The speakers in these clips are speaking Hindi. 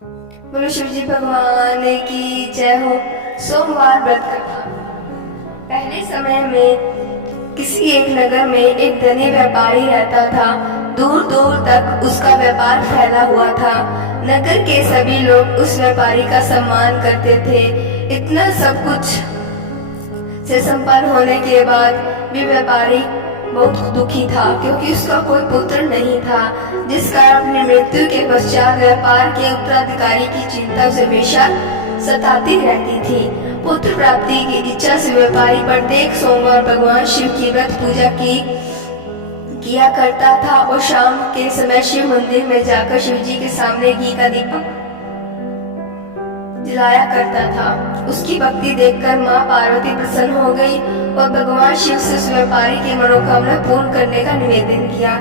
बोलो शिव जी भगवान की जय हो। सोमवार व्रत कथा। पहले समय में किसी एक नगर में एक धनी व्यापारी रहता था। दूर दूर तक उसका व्यापार फैला हुआ था। नगर के सभी लोग उस व्यापारी का सम्मान करते थे। इतना सब कुछ से संपन्न होने के बाद भी व्यापारी बहुत दुखी था, क्योंकि उसका कोई पुत्र नहीं था, जिस कारण अपनी मृत्यु के पश्चात व्यापार के उत्तराधिकारी की चिंता उसे हमेशा सताती रहती थी। पुत्र प्राप्ति की इच्छा से व्यापारी प्रत्येक सोमवार भगवान शिव की व्रत पूजा किया करता था और शाम के समय शिव मंदिर में जाकर शिव जी के सामने घी का दीपक जलाया करता था। उसकी भक्ति देखकर माँ पार्वती प्रसन्न हो गई और भगवान शिव से उस व्यापारी की मनोकामना पूर्ण करने का निवेदन किया।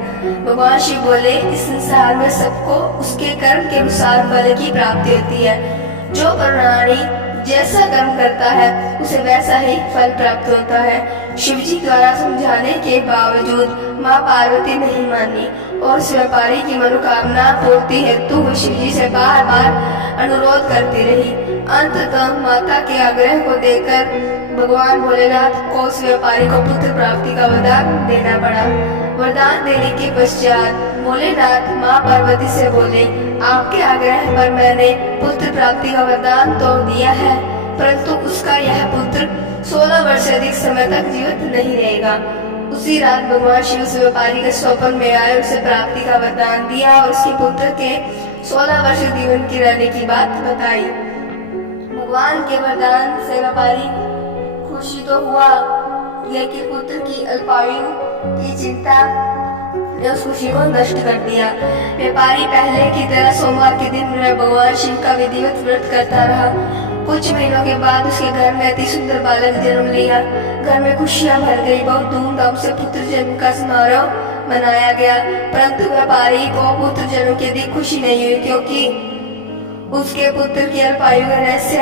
भगवान शिव बोले, इस संसार में सबको उसके कर्म के अनुसार फल की प्राप्ति होती है। जो प्राणी जैसा कर्म करता है उसे वैसा ही फल प्राप्त होता है। शिव जी द्वारा समझाने के बावजूद माँ पार्वती नहीं मानी और उस व्यापारी की मनोकामना पूर्ति हेतु वो शिव जी से बार बार अनुरोध करती रही। अंततः माता के आग्रह को देखकर भगवान भोलेनाथ को उस व्यापारी को पुत्र प्राप्ति का वरदान देना पड़ा। वरदान देने के पश्चात भोलेनाथ माँ पार्वती से बोले, आपके आग्रह पर मैंने पुत्र प्राप्ति का वरदान तो दिया है, परंतु उसका यह पुत्र 16 वर्ष से अधिक समय तक जीवित नहीं रहेगा। उसी रात भगवान शिव उस व्यापारी के स्वप्न में आए, उसे प्राप्ति का वरदान दिया और उसके पुत्र के 16 वर्ष जीवन की रहने की बात बताई। भगवान के वरदान से व्यापारी खुशी तो हुआ, लेकिन पुत्र की अल्पायु की चिंता ने उस खुशी को नष्ट कर दिया। व्यापारी पहले की तरह सोमवार के दिन भगवान शिव का विधिवत व्रत करता रहा। कुछ महीनों के बाद उसके घर में अति सुंदर बालक जन्म लिया। घर में खुशियां भर गई। बहुत धूमधाम से पुत्र जन्म का समारोह मनाया गया, परंतु व्यापारी को पुत्र जन्म की अधिक खुशी नहीं हुई, क्योंकि उसके पुत्र की अल्पायु का रहस्य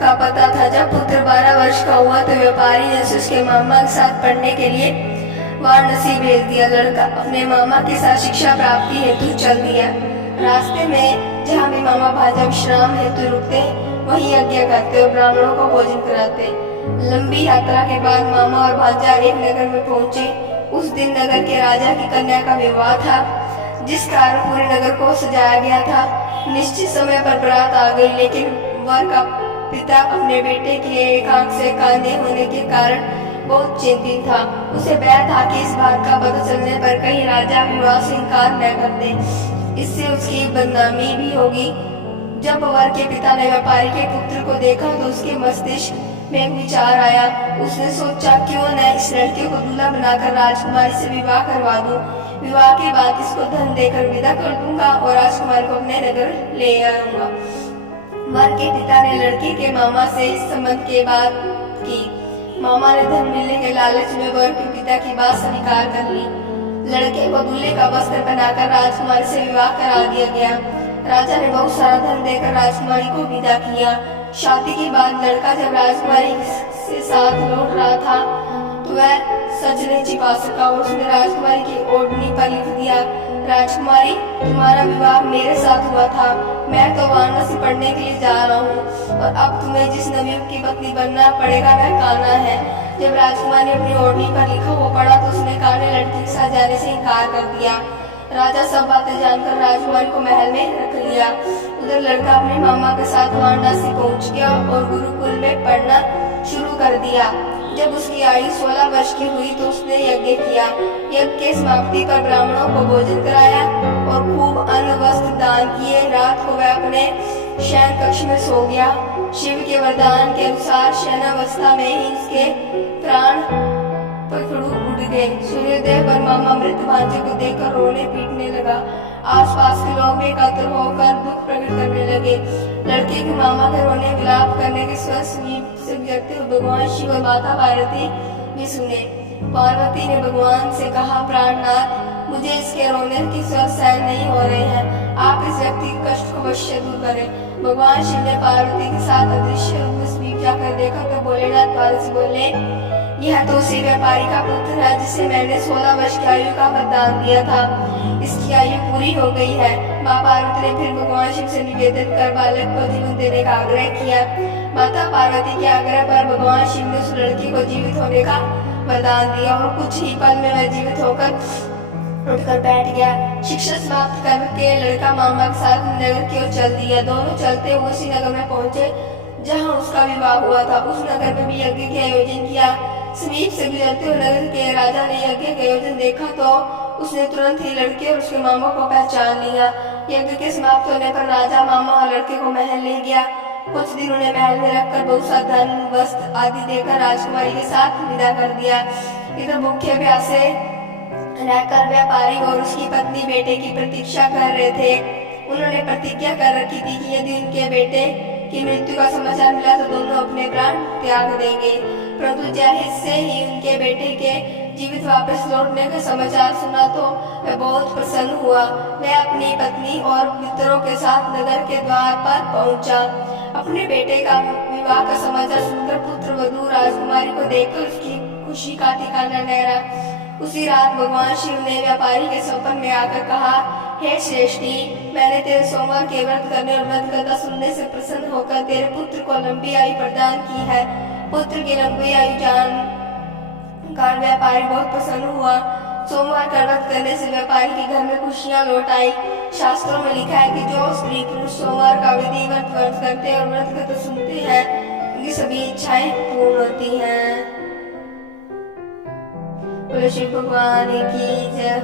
का पता था। जब पुत्र 12 वर्ष का हुआ तो व्यापारी ने उसके मामा के साथ पढ़ने के लिए वाराणसी भेज दिया। लड़का अपने मामा के साथ शिक्षा प्राप्ति हेतु चल दिया। रास्ते में जहाँ भी मामा भांजा विश्राम हेतु रुकते, वहीं यज्ञ करते और ब्राह्मणों को भोजन कराते। लंबी यात्रा के बाद मामा और भांजा एक नगर में पहुंचे। उस दिन नगर के राजा की कन्या का विवाह था, जिस कारण पूरे नगर को सजाया गया था। निश्चित समय पर बारात आ गई, लेकिन वर का पिता अपने बेटे के एक आंख से कांधे होने के कारण बहुत चिंतित था। उसे भय था कि इस बात का पता चलने पर कहीं राजा विवाह से इंकार न कर दे, इससे उसकी बदनामी भी होगी। जब वर के पिता ने व्यापारी के पुत्र को देखा तो उसके मस्तिष्क में एक विचार आया। उसने सोचा, क्यों न इस लड़के को दूल्हा बनाकर राजकुमारी से विवाह करवा दूं। विवाह के बाद इसको धन देकर विदा कर दूंगा और राजकुमारी को अपने नगर ले आऊंगा। वर के पिता ने लड़के के मामा से इस संबंध की बात की। मामा ने धन मिलने के लालच में वर के पिता की बात स्वीकार कर ली। लड़के को दूल्हे का वस्त्र पहनाकर राजकुमारी से विवाह करा दिया गया। राजा ने बहुत सारा धन देकर राजकुमारी को विदा किया। शादी के बाद लड़का जब राजकुमारी से साथ लौट रहा था तो वह सच नहीं छिपा सका और उसने राजकुमारी की ओढ़नी पर लिख दिया, राजकुमारी, तुम्हारा विवाह मेरे साथ हुआ था। मैं तो वाराणसी पढ़ने के लिए जा रहा हूँ और अब तुम्हें जिस नवयुवक की पत्नी बनना पड़ेगा वह कान्हा है। जब राजकुमारी ने अपनी ओढ़नी पर लिखा हुआ पढ़ा तो उसने कान्हा लड़की के साथ जाने से इनकार कर दिया। राजा सब बातें जानकर राजकुमारी को महल में रख लिया। उधर लड़का अपने मामा के साथ वाराणसी पहुंच गया और गुरुकुल में पढ़ना शुरू कर दिया। जब उसकी आयु 16 वर्ष की हुई तो उसने यज्ञ किया। यज्ञ के समाप्ति पर ब्राह्मणों को भोजन कराया और खूब अन्न वस्त्र दान किए। रात को वह अपने शयन कक्ष में सो गया। शिव के वरदान के अनुसार शयनावस्था में ही उसके प्राण पखड़ू उड़ गए। सूर्योदय पर मामा मृत भांजे को देखकर रोने पीटने लगा। आसपास के लोग एकत्र होकर दुख प्रकट करने लगे। लड़के के मामा के रोने विलाप करने के स्वर से गुजरते हुए भगवान शिव और माता पार्वती भी सुने। पार्वती ने भगवान से कहा, प्राणनाथ, मुझे इसके रोने की स्वर सहन नहीं हो रहे हैं। आप इस व्यक्ति के कष्ट को अवश्य दूर करें। भगवान शिव ने पार्वती के साथ अदृश्य रूप में समीप जाकर देखा तो भोलेनाथ पार्वती बोले, यह तो उसी व्यापारी का पुत्र है जिसे मैंने 16 वर्ष की आयु का वरदान दिया था। इसकी आयु पूरी हो गई है। माँ पार्वती ने फिर भगवान शिव से निवेदन कर बालक को जीवन देने का आग्रह किया। माता पार्वती के आग्रह पर भगवान शिव ने उस लड़की को जीवित होने का वरदान दिया और कुछ ही पल में वह जीवित होकर उठकर बैठ गया। शिक्षा समाप्त करके लड़का मामा के साथ नगर की ओर चल दिया। दोनों चलते हुए उसी नगर में पहुंचे जहां उसका विवाह हुआ था। उस नगर में भी यज्ञ के आयोजन किया। समीप से गुजरते हुए नगर के राजा ने यज्ञ का आयोजन देखा तो उसने तुरंत ही लड़के और उसके मामा को पहचान लिया। यज्ञ के समाप्त होने पर राजा मामा और लड़के को महल ले गया। कुछ दिन उन्हें महल में रखकर बहुत सा धन वस्त्र आदि देकर राजकुमारी के साथ विदा कर दिया। इधर भूखे प्यासे रहकर व्यापारी और उसकी पत्नी बेटे की प्रतीक्षा कर रहे थे। उन्होंने प्रतिज्ञा कर रखी थी कि यदि उनके बेटे की मृत्यु का समाचार मिला तो दोनों अपने प्राण त्याग देंगे। परंतु जैसे ही उनके बेटे के जीवित वापस लौटने का समाचार सुना तो वह बहुत प्रसन्न हुआ। वह अपनी पत्नी और मित्रों के साथ नगर के द्वार पर पहुंचा। अपने बेटे का विवाह का समाचार सुनकर पुत्र वधू राजकुमारी को देखकर उसकी खुशी का ठिकाना न रहा। उसी रात भगवान शिव ने व्यापारी के सपन में आकर कहा, हे श्रेष्ठी, मैंने तेरे सोमवार के व्रत करने और व्रत कथा सुनने से प्रसन्न होकर तेरे पुत्र को लंबी आयु प्रदान की है। पुत्र की लंबी आयु जानकर व्यापारी बहुत प्रसन्न हुआ। सोमवार का व्रत करने से व्यापारी के घर में खुशियां लौट आई। शास्त्रों में लिखा है कि जो स्त्री पुरुष सोमवार का विधिवत व्रत करते हैं और व्रत कथा सुनते हैं उनकी सभी इच्छाएं पूर्ण होती हैं। शिव भगवान की जय।